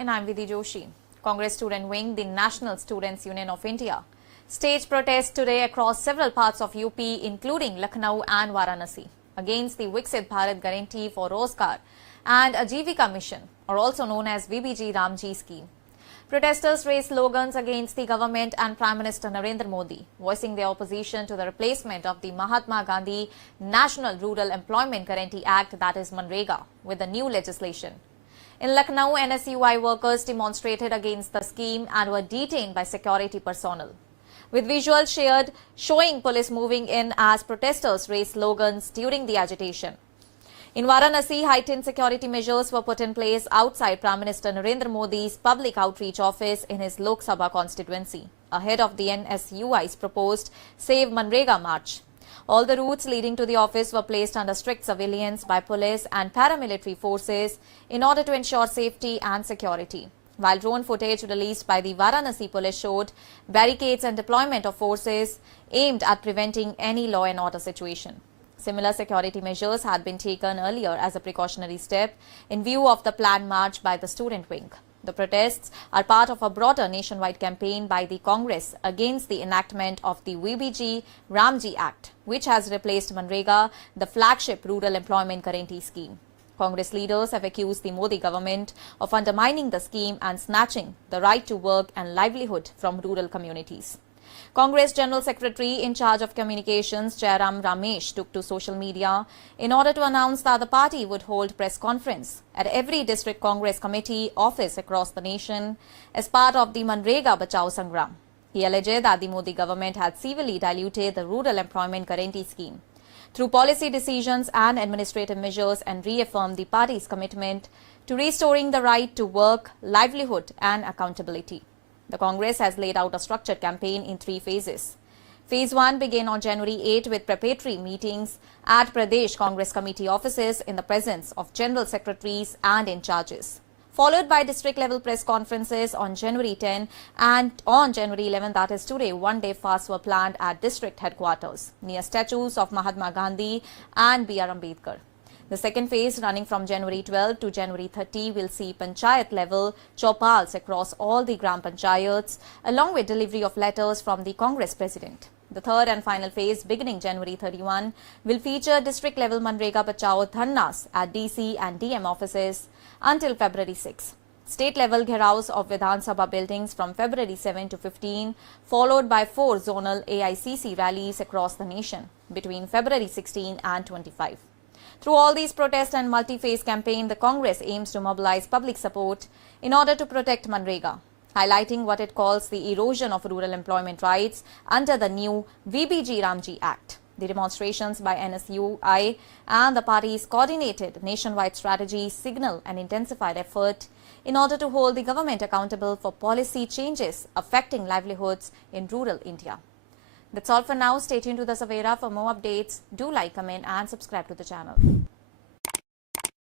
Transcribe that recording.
and I'm Vidhi Joshi. Congress Student Wing, the National Students Union of India, staged protests today across several parts of UP, including Lucknow and Varanasi, against the Viksit Bharat Guarantee for Rozgar and Ajivika Mission, or also known as VB-GRAMG scheme. Protesters raised slogans against the government and Prime Minister Narendra Modi, voicing their opposition to the replacement of the Mahatma Gandhi National Rural Employment Guarantee Act, that is MNREGA, with the new legislation. In Lucknow, NSUI workers demonstrated against the scheme and were detained by security personnel, with visuals shared showing police moving in as protesters raised slogans during the agitation. In Varanasi, heightened security measures were put in place outside Prime Minister Narendra Modi's public outreach office in his Lok Sabha constituency, ahead of the NSUI's proposed Save MNREGA march. All the routes leading to the office were placed under strict surveillance by police and paramilitary forces in order to ensure safety and security, while drone footage released by the Varanasi police showed barricades and deployment of forces aimed at preventing any law and order situation. Similar security measures had been taken earlier as a precautionary step in view of the planned march by the student wing. The protests are part of a broader nationwide campaign by the Congress against the enactment of the VB-GRAMG Act, which has replaced MNREGA, the flagship rural employment guarantee scheme. Congress leaders have accused the Modi government of undermining the scheme and snatching the right to work and livelihood from rural communities. Congress General Secretary in charge of communications, Jairam Ramesh, took to social media in order to announce that the party would hold press conference at every district Congress committee office across the nation as part of the MNREGA Bachao Sangram. He alleged that the Modi government had severely diluted the rural employment guarantee scheme through policy decisions and administrative measures and reaffirmed the party's commitment to restoring the right to work, livelihood and accountability. The Congress has laid out a structured campaign in 3 phases. Phase 1 began on January 8 with preparatory meetings at Pradesh Congress committee offices in the presence of general secretaries and in charges, followed by district-level press conferences on January 10, and on January 11, that is today, one-day fasts were planned at district headquarters near statues of Mahatma Gandhi and B.R. Ambedkar. The second phase, running from January 12 to January 30, will see panchayat-level chopals across all the Gram Panchayats, along with delivery of letters from the Congress President. The third and final phase, beginning January 31, will feature district-level MNREGA Bachao Dharnas at DC and DM offices until February 6. State-level gheraos of Vidhan Sabha buildings from February 7 to 15, followed by 4 zonal AICC rallies across the nation between February 16 and 25. Through all these protests and multi-phase campaign, the Congress aims to mobilize public support in order to protect MNREGA, highlighting what it calls the erosion of rural employment rights under the new VB-GRAMG Act. The demonstrations by NSUI and the party's coordinated nationwide strategy signal an intensified effort in order to hold the government accountable for policy changes affecting livelihoods in rural India. That's all for now. Stay tuned to the Savera for more updates. Do like, comment and subscribe to the channel.